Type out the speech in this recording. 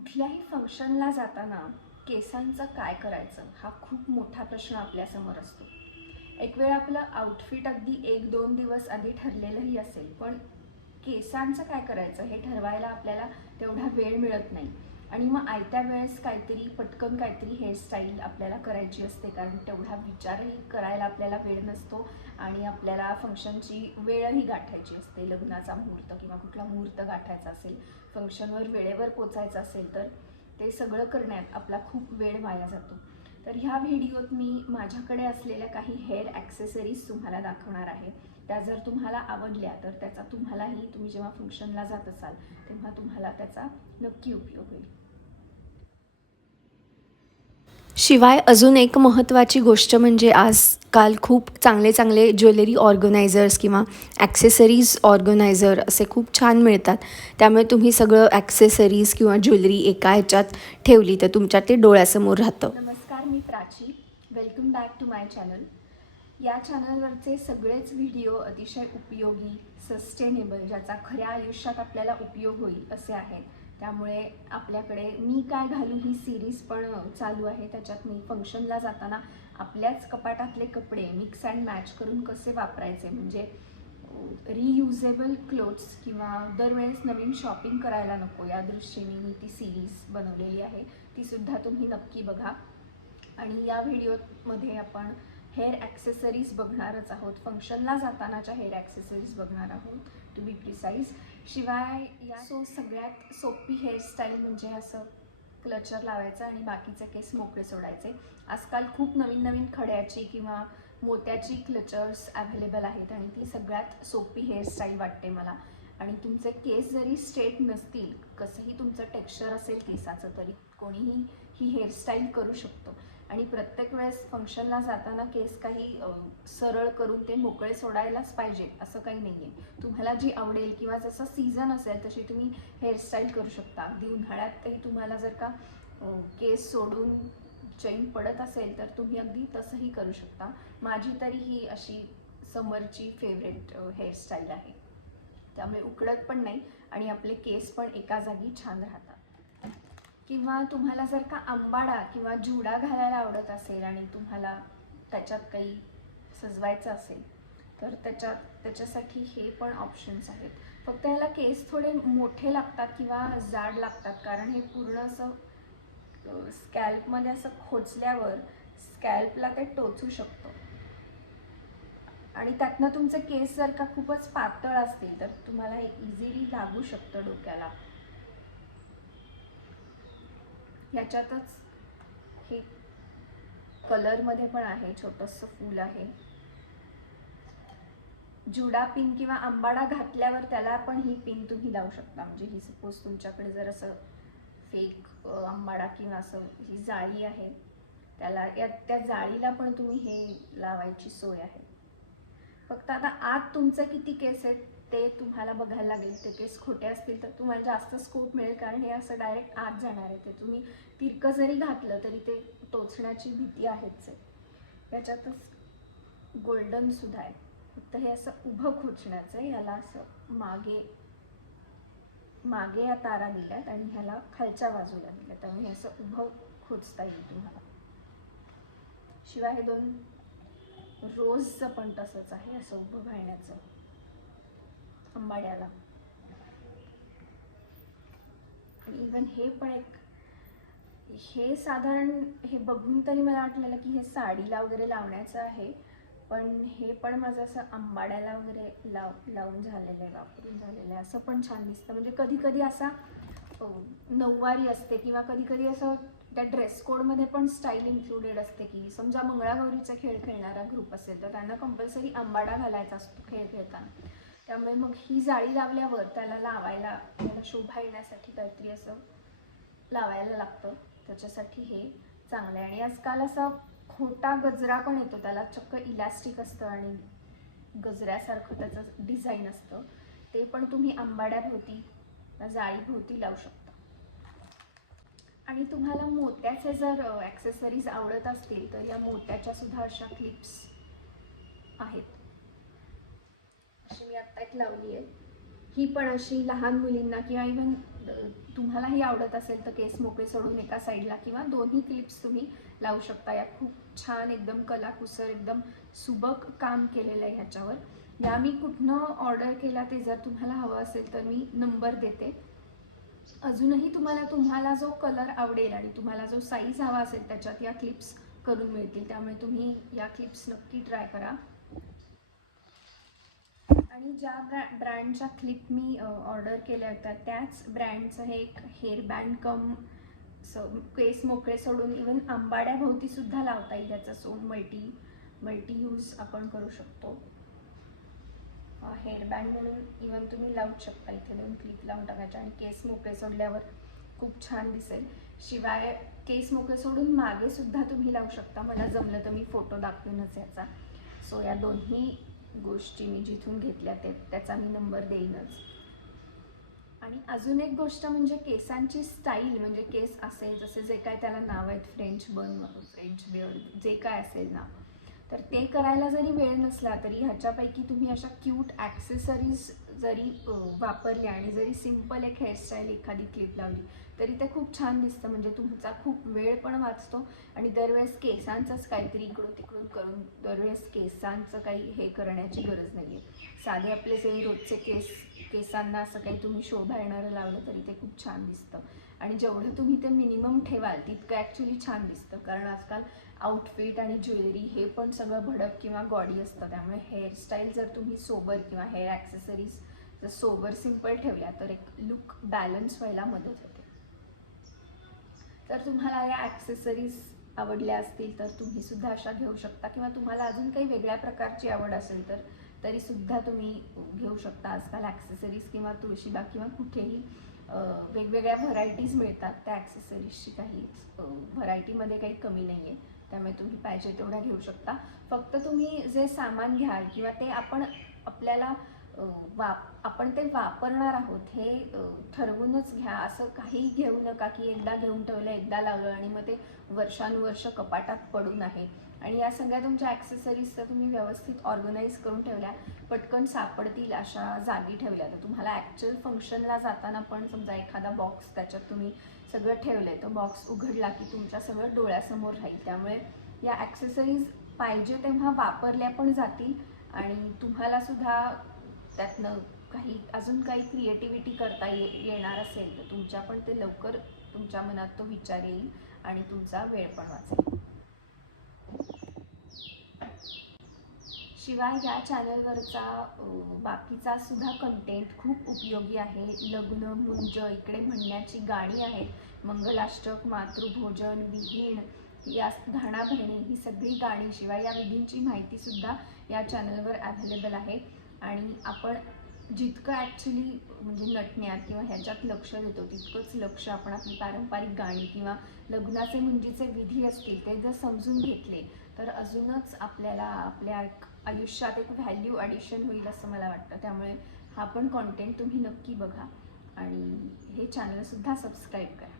कुठल्याही फंक्शनला जाताना केसांचं काय करायचं हा खूप मोठा प्रश्न आपल्यासमोर असतो. एक वेळ आपलं आउटफिट अगदी 1-2 दिवस आधी ठरलेलंही असेल, पण केसांचं काय करायचं हे ठरवायला आपल्याला तेवढा वेळ मिळत नाही. आणि मग आयत्या वेळेस काहीतरी पटकन काहीतरी हेअरस्टाईल आपल्याला करायची असते, कारण तेवढा विचारही करायला आपल्याला वेळ नसतो आणि आपल्याला फंक्शनची वेळही गाठायची असते. लग्नाचा मुहूर्त किंवा कुठला मुहूर्त गाठायचा असेल, फंक्शनवर वेळेवर पोचायचं असेल, तर ते सगळं करण्यात आपला खूप वेळ वाया जातो. तर ह्या व्हिडिओत मी माझ्याकडे असलेल्या काही हेअर ॲक्सेसरीज तुम्हाला दाखवणार आहे. त्या जर तुम्हाला आवडल्या तर त्याचा तुम्ही जेव्हा फंक्शनला जात असाल तेव्हा तुम्हाला त्याचा नक्की उपयोग होईल. शिवाय अजून एक महत्त्वाची गोष्ट म्हणजे आजकाल खूप चांगले चांगले ज्वेलरी ऑर्गनायझर्स किंवा ॲक्सेसरीज ऑर्गनायझर असे खूप छान मिळतात. त्यामुळे तुम्ही सगळं ॲक्सेसरीज किंवा ज्वेलरी एका ह्याच्यात ठेवली तर तुमच्या ते डोळ्यासमोर राहतं. नमस्कार, मी Prachi. Welcome back to my channel. या चॅनलवरचे सगळेच व्हिडिओ अतिशय उपयोगी, सस्टेनेबल, ज्याचा खऱ्या आयुष्यात आपल्याला उपयोग होईल असे आहेत. त्यामुळे आपल्याकडे मी काय घालू ही सिरीज पण चालू आहे. त्याच्यात मी फंक्शनला जाताना आपल्याच कपाटातले कपडे मिक्स अँड मॅच करून कसे वापरायचे, म्हणजे रियुजेबल क्लोथ्स किंवा दरवेळेस नवीन शॉपिंग करायला नको, या दृष्टीने मी ती सिरीज बनवलेली आहे. तीसुद्धा तुम्ही नक्की बघा. आणि या व्हिडिओमध्ये आपण हेअर ॲक्सेसरीज बघणारच आहोत. फंक्शनला जातानाच्या हेअर ॲक्सेसरीज बघणार आहोत, टू बी प्रिसाईज. शिवाय सगळ्यात सोपी हेअरस्टाईल म्हणजे असं क्लचर लावायचं आणि बाकीचे केस मोकळे सोडायचे. आजकाल खूप नवीन नवीन खड्याची किंवा मोत्याची क्लचर्स अवेलेबल आहेत आणि ती सगळ्यात सोपी हेअरस्टाईल वाटते मला. आणि तुमचे केस जरी स्ट्रेट नसतील, कसंही तुमचं टेक्स्चर असेल केसाचं, तरी कोणीही ही हेअरस्टाईल करू शकतो. आणि प्रत्येक वेळेस फंक्शनला जाताना केस काही सरळ करून ते मोकळे सोडायलाच पाहिजे असं काही नाही आहे. तुम्हाला जी आवडेल किंवा जसं सीझन असेल तशी तुम्ही हेअरस्टाईल करू शकता. अगदी उन्हाळ्यातही तुम्हाला जर का केस सोडून चैन पडत असेल तर तुम्ही अगदी तसंही करू शकता. माझी तरी ही अशी समरची फेवरेट हेअरस्टाईल आहे. त्यामुळे उकडत पण नाही आणि आपले केस पण एका जागी छान राहतात. किंवा तुम्हाला जर का आंबाडा किंवा जुडा घालायला आवडत असेल आणि तुम्हाला त्याच्यात काही सजवायचं असेल तर त्याच्यासाठी हे पण ऑप्शन्स आहेत. फक्त ह्याला केस थोडे मोठे लागतात किंवा जाड लागतात, कारण हे पूर्ण असं स्कॅल्पमध्ये असं खोचल्यावर स्कॅल्पला ते टोचू शकतं. आणि त्यातनं तुमचे केस जर का खूपच पातळ असतील तर तुम्हाला हे इझिली लागू शकतं डोक्याला. ह्याच्यातच हे कलरमध्ये पण आहे, छोटंसं फूल आहे. जुडा पिन किंवा आंबाडा घातल्यावर त्याला पण ही पिन तुम्ही लावू शकता. म्हणजे ही सपोज तुमच्याकडे जर असं फेक आंबाडा किंवा असं ही जाळी आहे, त्या जाळीला पण तुम्ही हे लावायची सोय आहे. फक्त आता आत तुमचं किती केस आहेत ते तुम्हाला बघायला लागेल. ते केस खोटे असतील तर तुम्हाला जास्त स्कोप मिळेल, कारण हे असं डायरेक्ट आत जाणार आहे. ते तुम्ही तिरकं जरी घातलं तरी ते टोचण्याची भीती आहेच आहे. याच्यातच गोल्डन सुद्धा आहे. फक्त हे असं उभं खोचण्याचं आहे. याला असं मागे या तारा दिल्यात आणि ह्याला खालच्या बाजूला दिल्या, त्यामुळे हे असं उभं खोचता येईल तुम्हाला. शिवाय हे दोन रोजचं पण तसंच आहे, असं उभं घालण्याचं आंबाड्याला. आणि इवन हे पण हे साधारण हे बघून तरी मला वाटलेलं की हे साडीला वगैरे लावण्याचं आहे, पण हे पण माझं असं आंबाड्याला वगैरे लावून झालेलं आहे, वापरून झालेलं आहे. असं पण छान दिसतं. म्हणजे कधी कधी असा नऊवारी असते किंवा कधी कधी असं त्या ड्रेस कोडमध्ये पण स्टाईल इन्क्लुडेड असते, की समजा मंगळागौरीचा खेळ खेळणारा ग्रुप असेल तर त्यांना कंपल्सरी आंबाडा घालायचा असतो खेळ खेळताना. त्यामुळे मग ही जाळी लावल्यावर त्याला शोभा येण्यासाठी काहीतरी असं लावायला लागतं. त्याच्यासाठी हे चांगलं आहे. आणि आजकाल असा खोटा गजरा पण येतो, त्याला चक्क इलॅस्टिक असतं आणि गजऱ्यासारखं त्याचं डिझाईन असतं. ते पण तुम्ही आंबाड्याभोवती जाळीभोवती लावू शकता. आणि तुम्हाला मोत्याचे जर ॲक्सेसरीज आवडत असतील तर या मोत्याच्या सुद्धा अशा क्लिप्स आहेत. अशी मी आत्ता एक लावली आहे. ही पण अशी लहान मुलींना किंवा इव्हन तुम्हालाही आवडत असेल तर केस मोकळे सोडून एका साईडला किंवा दोन्ही क्लिप्स तुम्ही लावू शकता. या खूप छान एकदम कलाकुसर एकदम सुबक काम केलेलं आहे ह्याच्यावर. या मी कुठनं ऑर्डर केला ते जर तुम्हाला हवं असेल तर मी नंबर देते. अजूनही तुम्हाला जो कलर आवडेल आणि तुम्हाला जो साईज हवा असेल त्याच्यात या क्लिप्स करून मिळतील. त्यामुळे तुम्ही या क्लिप्स नक्की ट्राय करा. आणि ज्या ब्रँडच्या क्लिप मी ऑर्डर केल्या होत्या त्याच ब्रँडचं हे एक हेअरबँड कम केस मोकळे सोडून इवन आंबाड्याभोवती सुद्धा लावता येईल. त्याचा सोड मल्टी यूज आपण करू शकतो. हेअरबँड म्हणून इवन तुम्ही लावू शकता. इथे दोन क्लिप लावून टाकायच्या आणि केस मोकळे सोडल्यावर खूप छान दिसेल. शिवाय केस मोकळे सोडून मागे सुद्धा तुम्ही लावू शकता. मला जमलं तर मी फोटो दाखवेनच याचा. सो या दोन्ही गोष्टी मी जिथून घेतल्या त्याचा मी नंबर देईनच. आणि अजून एक गोष्ट म्हणजे केसांची स्टाईल, म्हणजे केस असेल जसे जे काय त्याला नाव आहेत, फ्रेंच बन, फ्रेंच बियर्ड, जे काय असेल ना, तर ते करायला जरी वेळ नसला तरी ह्याच्यापैकी तुम्ही अशा क्यूट ॲक्सेसरीज जरी वापरल्या आणि जरी सिम्पल एक हेअरस्टाईल एखादी क्लिप लावली तरी ते खूप छान दिसतं. म्हणजे तुमचा खूप वेळ पण वाचतो आणि दरवेळेस केसांचंच काहीतरी इकडून तिकडून करून दरवेळेस केसांचं काही हे करण्याची गरज नाही आहे. साधे आपले जे रोजचे केसांना असं काही तुम्ही शोभा येणारं लावलं तरी ते खूप छान दिसतं. आणि जेवढं तुम्ही ते मिनिमम ठेवाल तितकं ॲक्च्युली छान दिसतं. कारण आजकाल आउटफिट आणि ज्वेलरी हे पण सगळं भडक किंवा गॉडी असतं. त्यामुळे हेअरस्टाईल जर तुम्ही सोबर किंवा हेअर ॲक्सेसरीज जर सोबर सिम्पल ठेवल्या तर एक लुक बॅलन्स व्हायला मदत होते. तर तुम्हाला या ॲक्सेसरीज आवडल्या असतील तर तुम्ही सुद्धा अशा घेऊ शकता. किंवा तुम्हाला अजून काही वेगळ्या प्रकारची आवड असेल तर तरीसुद्धा तुम्ही घेऊ शकता. आजकाल ॲक्सेसरीज किंवा तुळशीबाग किंवा कुठेही वेगवेगळ्या व्हरायटीज मिळतात. त्या ॲक्सेसरीजची काही व्हरायटीमध्ये काही कमी नाही आहे. त्यामुळे तुम्ही पाहिजे तेवढ्या घेऊ शकता. फक्त तुम्ही जे सामान घ्याल किंवा ते आपण ते वापरणार आहोत हे ठरवूनच घ्या. असं काही घेऊ नका की एकदा घेऊन ठेवलं, एकदा लावलं आणि मग ते वर्षानुवर्ष कपाटात पडून आहे. आणि या सगळ्या तुमच्या ॲक्सेसरीज तर तुम्ही व्यवस्थित ऑर्गनाईज करून ठेवल्या, पटकन सापडतील अशा जागी ठेवल्या तर तुम्हाला ॲक्च्युअल फंक्शनला जाताना पण समजा एखादा बॉक्स त्याच्यात तुम्ही सगळं ठेवलं आहे, तो बॉक्स उघडला की तुमच्या सगळं डोळ्यासमोर राहील. त्यामुळे या ॲक्सेसरीज पाहिजे तेव्हा वापरल्या पण जातील आणि तुम्हालासुद्धा त्यातनं अजून काही क्रिएटिव्हिटी करता येणार असेल तर तुमच्या पण ते लवकर तुमच्या मनात तो विचार येईल आणि तुमचा वेळ पण वाचेल. शिवाय या चॅनलवरचा बाकीचा सुद्धा कंटेंट खूप उपयोगी आहे. लग्न, मुंज, इकडे म्हणण्याची गाणी आहेत, मंगलाष्टक, मातृभोजन, विहीण, या घाणा बहिणी, ही सगळी गाणी, शिवाय या विधींची माहितीसुद्धा या चॅनलवर अवेलेबल आहे. आणि आपण जितकं ॲक्च्युली म्हणजे नटण्यात किंवा ह्याच्यात लक्ष देतो तितकंच लक्ष आपण आपली पारंपरिक गाणी किंवा लग्नाचे मुंजीचे विधी असतील ते जर समजून घेतले तर अजूनच आपल्याला आपल्या आयुष्यात एक व्हॅल्यू ॲडिशन होईल असं मला वाटतं. त्यामुळे हा पण कॉन्टेंट तुम्ही नक्की बघा आणि हे चॅनलसुद्धा सबस्क्राईब करा.